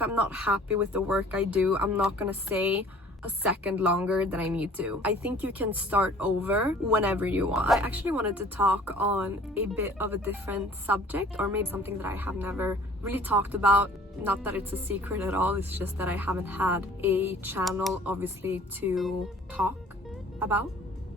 If I'm not happy with the work I do, I'm not gonna stay a second longer than I need to. I think you can start over whenever you want. I actually wanted to talk on a bit of a different subject, or maybe something that I have never really talked about. Not that it's a secret at all, it's just that I haven't had a channel, obviously, to talk about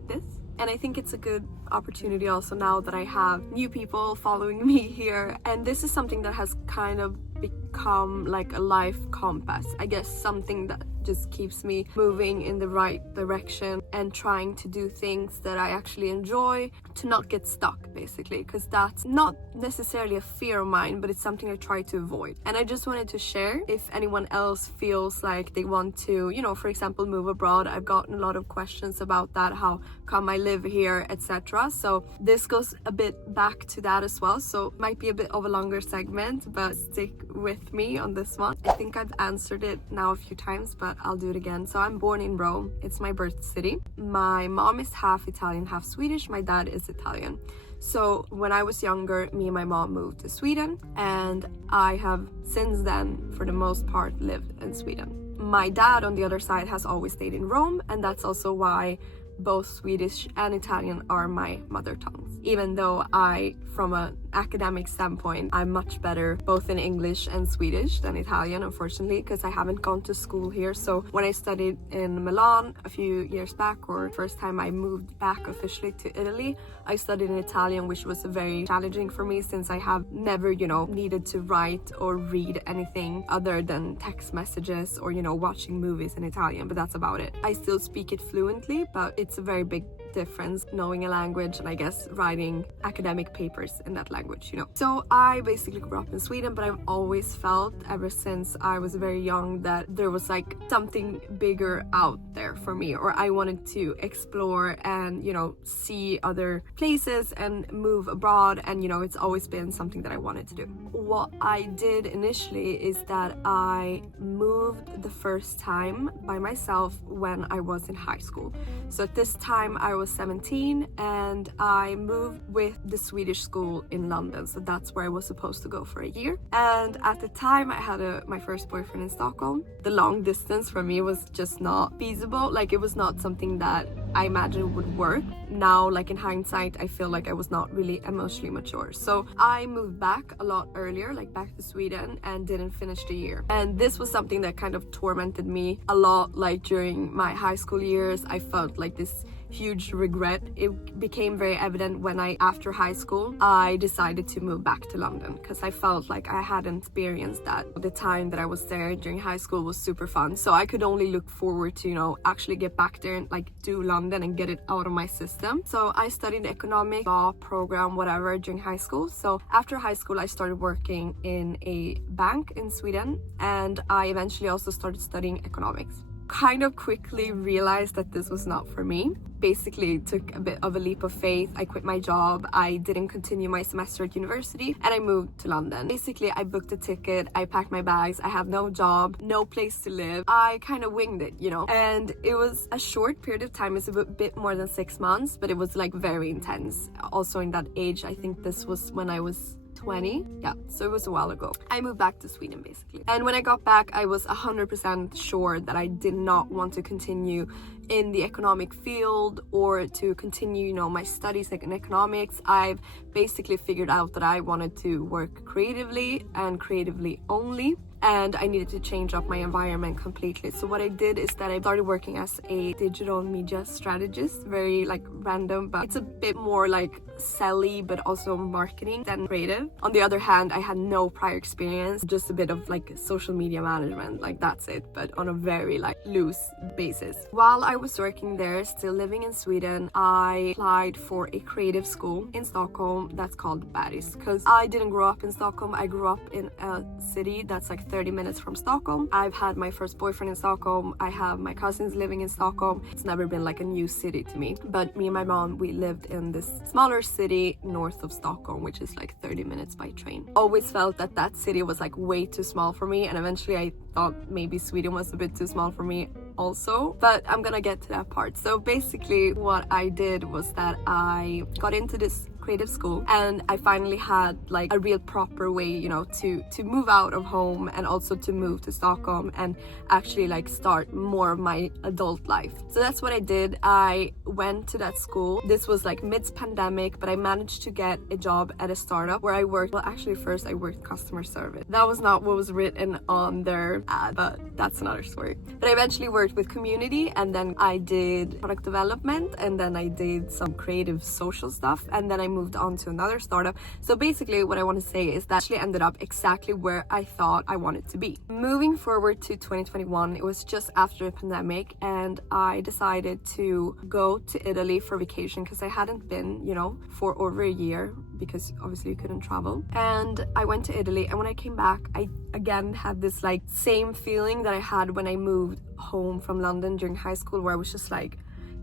this. And I think it's a good opportunity also now that I have new people following me here. And this is something that has kind of become like a life compass. I guess something that just keeps me moving in the right direction and trying to do things that I actually enjoy, to not get stuck basically, because that's not necessarily a fear of mine, but it's something I try to avoid. And I just wanted to share if anyone else feels like they want to, you know, for example, move abroad. I've gotten a lot of questions about that, how come I live here, etc. So this goes a bit back to that as well, so it might be a bit of a longer segment, but stick with me on this one. I think I've answered it now a few times, but I'll do it again. So I'm born in Rome. It's my birth city. My mom is half Italian, half Swedish. My dad is Italian. So when I was younger, me and my mom moved to Sweden, and I have since then, for the most part, lived in Sweden. My dad, on the other side, has always stayed in Rome, and that's also why both Swedish and Italian are my mother tongues. Even though from an academic standpoint, I'm much better both in English and Swedish than Italian, unfortunately, because I haven't gone to school here. So when I studied in Milan a few years back, or first time I moved back officially to Italy, I studied in Italian, which was very challenging for me since I have never, you know, needed to write or read anything other than text messages or, you know, watching movies in Italian, but that's about it. I still speak it fluently, but it's a very big difference knowing a language and I guess writing academic papers in that language, you know. So I basically grew up in Sweden, but I've always felt ever since I was very young that there was like something bigger out there for me, or I wanted to explore and, you know, see other places and move abroad, and, you know, it's always been something that I wanted to do. What I did initially is that I moved the first time by myself when I was in high school. So at this time I was 17, and I moved with the Swedish school in London, so that's where I was supposed to go for a year. And at the time I had my first boyfriend in Stockholm. The long distance for me was just not feasible, like it was not something that I imagined would work. Now, like in hindsight, I feel like I was not really emotionally mature, so I moved back a lot earlier, like back to Sweden, and didn't finish the year. And this was something that kind of tormented me a lot. Like during my high school years, I felt like this huge regret. It became very evident when after high school, I decided to move back to London, because I felt like I hadn't experienced that. The time that I was there during high school was super fun, so I could only look forward to, you know, actually get back there and like do London and get it out of my system. So I studied economic law program, whatever, during high school. So after high school, I started working in a bank in Sweden, and I eventually also started studying economics. Kind of quickly realized that this was not for me. Basically took a bit of a leap of faith. I quit my job, I didn't continue my semester at university, and I moved to London. Basically, I booked a ticket, I packed my bags, I have no job, no place to live. I kind of winged it, you know, and it was a short period of time. It's a bit more than 6 months, but it was like very intense. Also in that age, I think this was when I was 20, yeah, so it was a while ago. I moved back to Sweden basically, and when I got back, I was 100% sure that I did not want to continue in the economic field or to continue, you know, my studies in economics. I've basically figured out that I wanted to work creatively and creatively only, and I needed to change up my environment completely. So what I did is that I started working as a digital media strategist. Very like random, but it's a bit more like selly but also marketing than creative. On the other hand, I had no prior experience, just a bit of like social media management, like that's it, but on a very like loose basis. While I was working there, still living in Sweden, I applied for a creative school in Stockholm that's called Bergs, because I didn't grow up in Stockholm. I grew up in a city that's like 30 minutes from Stockholm. I've had my first boyfriend in Stockholm. I have my cousins living in Stockholm. It's never been like a new city to me. But me and my mom, we lived in this smaller city north of Stockholm, which is like 30 minutes by train. Always felt that that city was like way too small for me, and eventually I thought maybe Sweden was a bit too small for me also, but I'm gonna get to that part. So basically what I did was that I got into this creative school, and I finally had like a real proper way, you know, to move out of home and also to move to Stockholm and actually like start more of my adult life. So that's what I did. I went to that school. This was like mid-pandemic, but I managed to get a job at a startup where I worked, well actually first I worked customer service. That was not what was written on their ad, but that's another story. But I eventually worked with community, and then I did product development, and then I did some creative social stuff, and then I moved on to another startup. So basically what I want to say is that I actually ended up exactly where I thought I wanted to be. Moving forward to 2021, it was just after the pandemic, and I decided to go to Italy for vacation because I hadn't been, you know, for over a year because obviously you couldn't travel. And I went to Italy, and when I came back, I again had this like same feeling that I had when I moved home from London during high school, where I was just like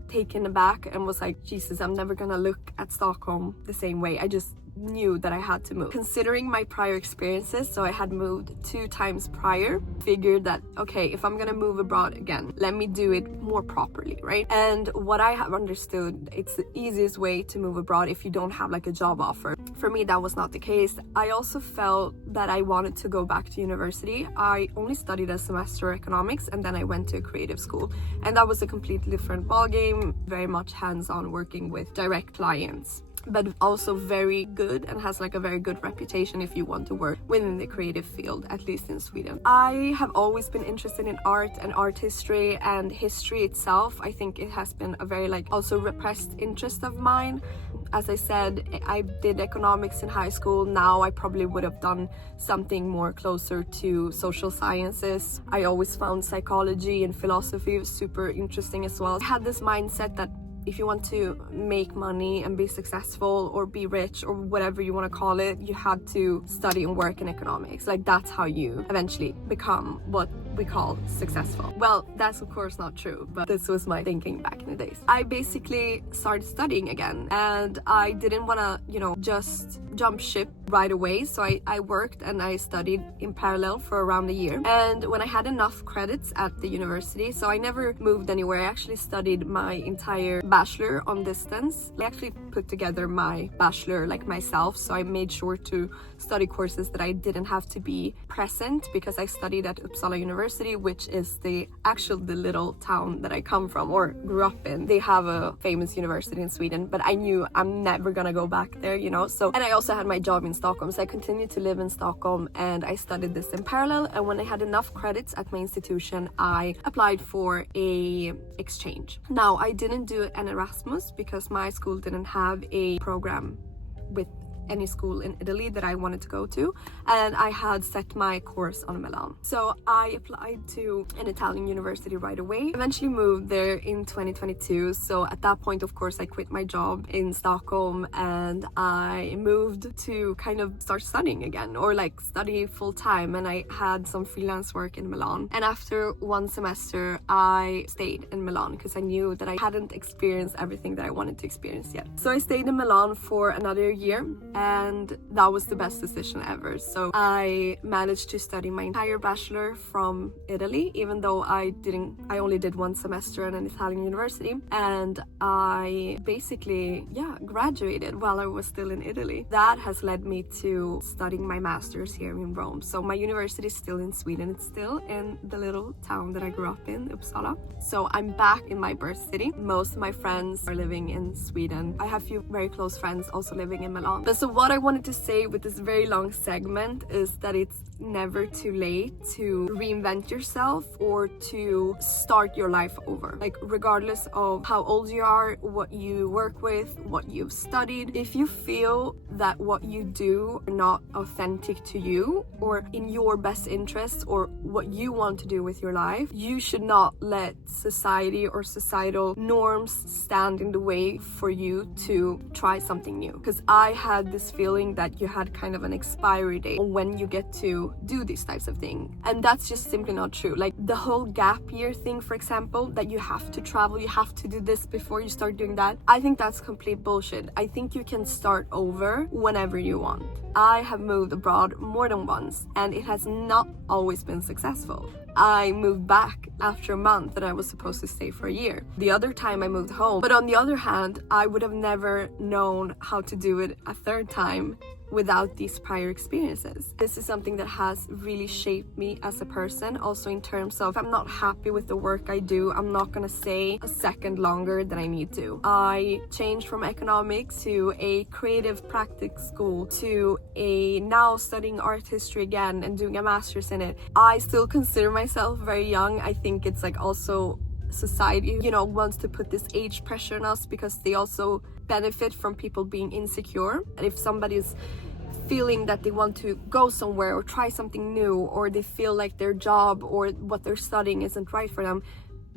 taken aback and was like, Jesus, I'm never gonna look at Stockholm the same way. I just knew that I had to move. Considering my prior experiences, so I had moved 2 times prior, figured that okay, if I'm gonna move abroad again, let me do it more properly, right? And what I have understood, it's the easiest way to move abroad if you don't have like a job offer. For me, that was not the case. I also felt that I wanted to go back to university. I only studied a semester economics, and then I went to a creative school, and that was a completely different ballgame, very much hands-on, working with direct clients, but also very good and has like a very good reputation if you want to work within the creative field, at least in Sweden. I have always been interested in art and art history and history itself. I think it has been a very like also repressed interest of mine. As I said, I did economics in high school. Now I probably would have done something more closer to social sciences. I always found psychology and philosophy super interesting as well. I had this mindset that if you want to make money and be successful or be rich or whatever you want to call it, you had to study and work in economics. Like that's how you eventually become what we call successful. Well, that's of course not true, but this was my thinking back in the days. I basically started studying again, and I didn't want to, you know, just jump ship right away. So I worked and I studied in parallel for around a year. And when I had enough credits at the university, so I never moved anywhere. I actually studied my entire bachelor on distance. I actually put together my bachelor like myself, so I made sure to study courses that I didn't have to be present, because I studied at Uppsala University, which is the little town that I come from or grew up in. They have a famous university in Sweden, but I knew I'm never gonna go back there, you know. So, and I also had my job in Stockholm, so I continued to live in Stockholm and I studied this in parallel. And when I had enough credits at my institution, I applied for a exchange. Now, I didn't do an Erasmus because my school didn't have a program with any school in Italy that I wanted to go to, and I had set my course on Milan. So I applied to an Italian university right away, eventually moved there in 2022. So at that point, of course, I quit my job in Stockholm and I moved to kind of start studying again, or like study full time, and I had some freelance work in Milan. And after 1 semester, I stayed in Milan because I knew that I hadn't experienced everything that I wanted to experience yet. So I stayed in Milan for another year, and that was the best decision ever. So I managed to study my entire bachelor from Italy, even though I only did 1 semester at an Italian university, and I basically graduated while I was still in Italy. That has led me to studying my master's here in Rome. So my university is still in Sweden. It's still in the little town that I grew up in, Uppsala. So I'm back in my birth city. Most of my friends are living in Sweden. I have a few very close friends also living in Milan. But so what I wanted to say with this very long segment is that it's never too late to reinvent yourself or to start your life over. Like, regardless of how old you are, what you work with, what you've studied, if you feel that what you do are not authentic to you or in your best interest or what you want to do with your life, you should not let society or societal norms stand in the way for you to try something new. Because I had this feeling that you had kind of an expiry date on when you get to to do these types of things. And that's just simply not true. Like the whole gap year thing, for example, that you have to travel, you have to do this before you start doing that, I think that's complete bullshit. I think you can start over whenever you want. I have moved abroad more than once, and it has not always been successful. I moved back after a month and I was supposed to stay for a year. The other time I moved home. But on the other hand, I would have never known how to do it a third time without these prior experiences. This is something that has really shaped me as a person. Also in terms of, if I'm not happy with the work I do, I'm not gonna stay a second longer than I need to. I changed from economics to a creative practice school to a now studying art history again and doing a master's in it. I still consider myself very young. I think it's like also society, wants to put this age pressure on us because they also benefit from people being insecure. And if somebody's feeling that they want to go somewhere or try something new, or they feel like their job or what they're studying isn't right for them,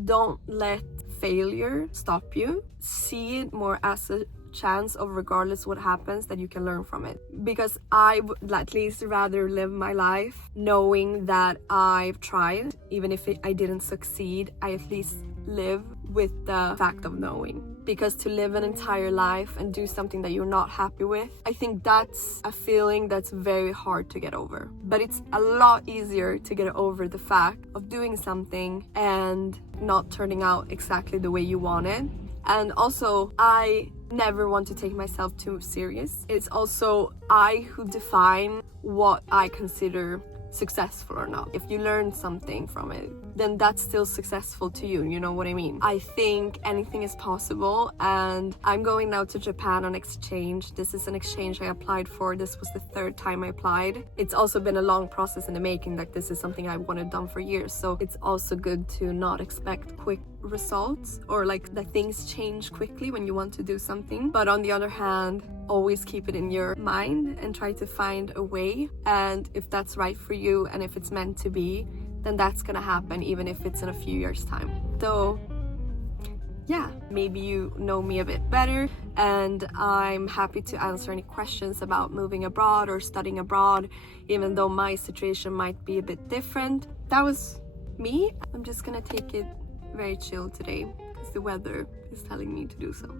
don't let failure stop you. See it more as a chance of, regardless what happens, that you can learn from it. Because I would at least rather live my life knowing that I've tried, even if I didn't succeed, I at least live with the fact of knowing. Because to live an entire life and do something that you're not happy with, I think that's a feeling that's very hard to get over. But it's a lot easier to get over the fact of doing something and not turning out exactly the way you want it. And also, I never want to take myself too serious. It's also I who define what I consider successful or not. If you learn something from it, then that's still successful to you, you know what I mean? I think anything is possible, and I'm going now to Japan on exchange. This is an exchange I applied for. This was the third time I applied. It's also been a long process in the making. Like, this is something I wanted done for years, so it's also good to not expect quick results, or like that things change quickly when you want to do something. But on the other hand, always keep it in your mind and try to find a way. And if that's right for you and if it's meant to be, then that's gonna happen, even if it's in a few years' time. So yeah, maybe you know me a bit better, and I'm happy to answer any questions about moving abroad or studying abroad, even though my situation might be a bit different. That was me. I'm just gonna take it very chill today because the weather is telling me to do so.